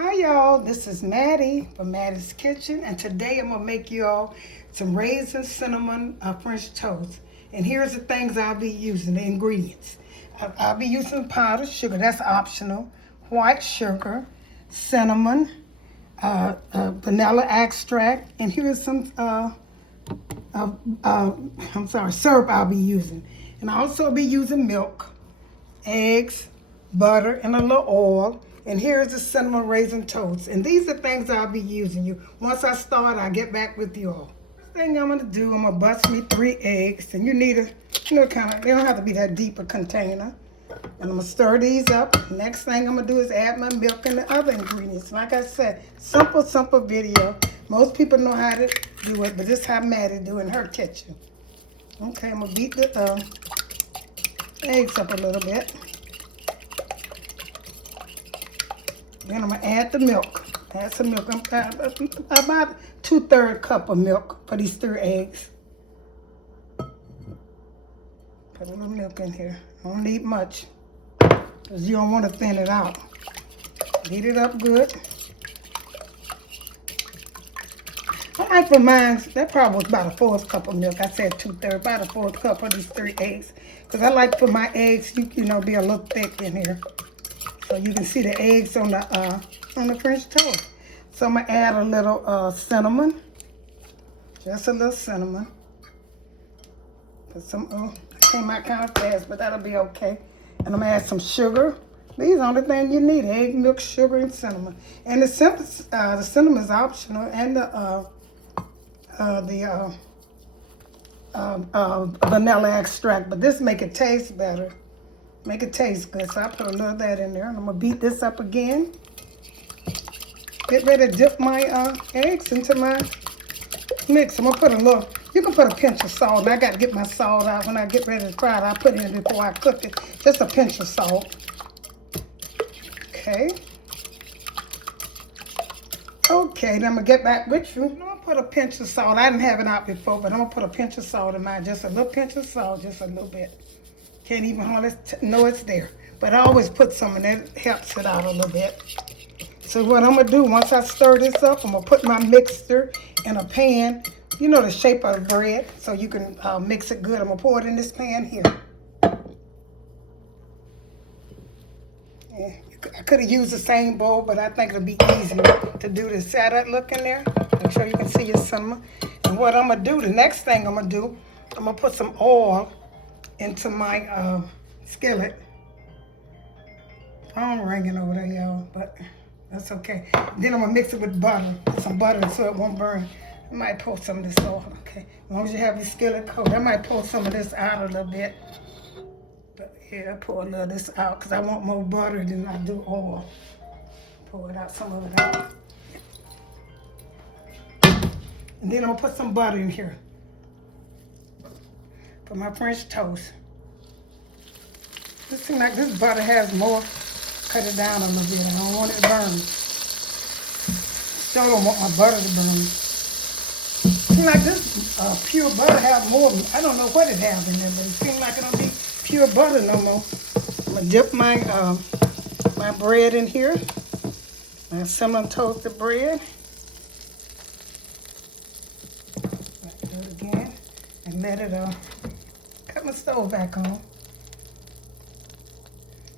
Hi y'all, this is Mattie from Mattie's Kitchen, and today I'm going to make y'all some raisin cinnamon French toast. And here's the things I'll be using, the ingredients. I'll be using powdered sugar, that's optional, white sugar, cinnamon, vanilla extract, and here's some syrup I'll be using. And I'll also be using milk, eggs, butter, and a little oil. And here's the cinnamon raisin toast. And these are things I'll be using. Once I start, I'll get back with you all. First thing I'm gonna do, I'm gonna bust me 3 eggs. And you need a, they don't have to be that deep a container. And I'm gonna stir these up. Next thing I'm gonna do is add my milk and the other ingredients. Like I said, simple video. Most people know how to do it, but this is how Mattie do in her kitchen. Okay, I'm gonna beat the eggs up a little bit. Then I'm going to add the milk. Add some milk. I'm about 2/3 cup of milk for these 3 eggs. Put a little milk in here. Don't need much because you don't want to thin it out. Beat it up good. I like for mine, that probably was about a 1/4 cup of milk. I said 2/3, about a 1/4 cup for these 3 eggs. Because I like for my eggs, you know, be a little thick in here. So you can see the eggs on the French toast. So I'm gonna add a little cinnamon, just a little cinnamon. Put some, it came out kind of fast, but that'll be okay. And I'm gonna add some sugar. These are the things you need: egg, milk, sugar, and cinnamon. And the cinnamon is optional, and the vanilla extract. But this make it taste better. Make it taste good, so I put a little of that in there. And I'm gonna beat this up again. Get ready to dip my eggs into my mix. I'm gonna put a little, you can put a pinch of salt. And I gotta get my salt out. When I get ready to fry it, I put it in before I cook it. Just a pinch of salt. Okay. Okay, then I'm gonna get back with you. I'm gonna put a pinch of salt. I didn't have it out before, but I'm gonna put a pinch of salt in mine. Just a little pinch of salt, just a little bit. Can't even hardly know it's there. But I always put some in there. It helps it out a little bit. So what I'm going to do, once I stir this up, I'm going to put my mixture in a pan. You know the shape of the bread, so you can mix it good. I'm going to pour it in this pan here. Yeah, I could have used the same bowl, but I think it'll be easier to do this. See how that look in there? Make sure you can see your cinnamon. And what I'm going to do, the next thing I'm going to do, I'm going to put some oil into my skillet. I'm ringing over there, y'all, but that's okay. Then I'm gonna mix it with butter, some butter, so it won't burn. I might pour some of this oil, okay? As long as you have your skillet covered, I might pour some of this out a little bit. But yeah, I pour a little of this out because I want more butter than I do oil. Pour it out, some of it out. And then I'm gonna put some butter in here for my French toast. This seems like this butter has more. Cut it down a little bit. I don't want it to burn. Still don't want my butter to burn. Seems like this pure butter has more. I don't know what it has in there, but it seems like it don't be pure butter no more. I'm gonna dip my my bread in here. My cinnamon toasted bread. Do it again and let it cut my stove back on.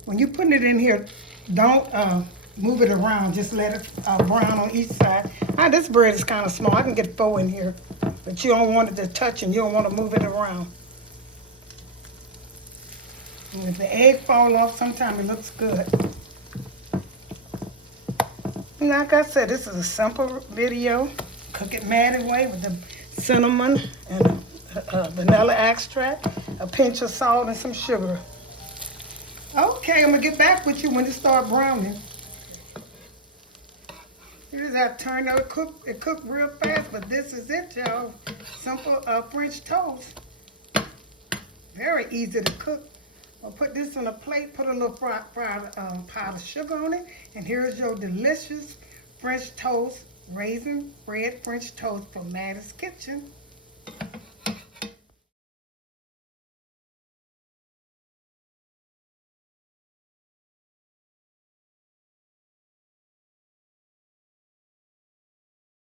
When you're putting it in here, don't move it around. Just let it brown on each side. Now, this bread is kind of small. I can get 4 in here, but you don't want it to touch and you don't want to move it around. And if the egg fall off, sometimes it looks good. And like I said, this is a simple video. Cook it Mattie way with the cinnamon and vanilla extract, a pinch of salt, and some sugar. Okay, I'm gonna get back with you when it starts browning. Here's how it turned out. It cooked real fast, but this is it, y'all. Simple French toast. Very easy to cook. I'll put this on a plate, put a little powdered sugar on it, and here's your delicious French toast, raisin bread French toast from Mattie's Kitchen.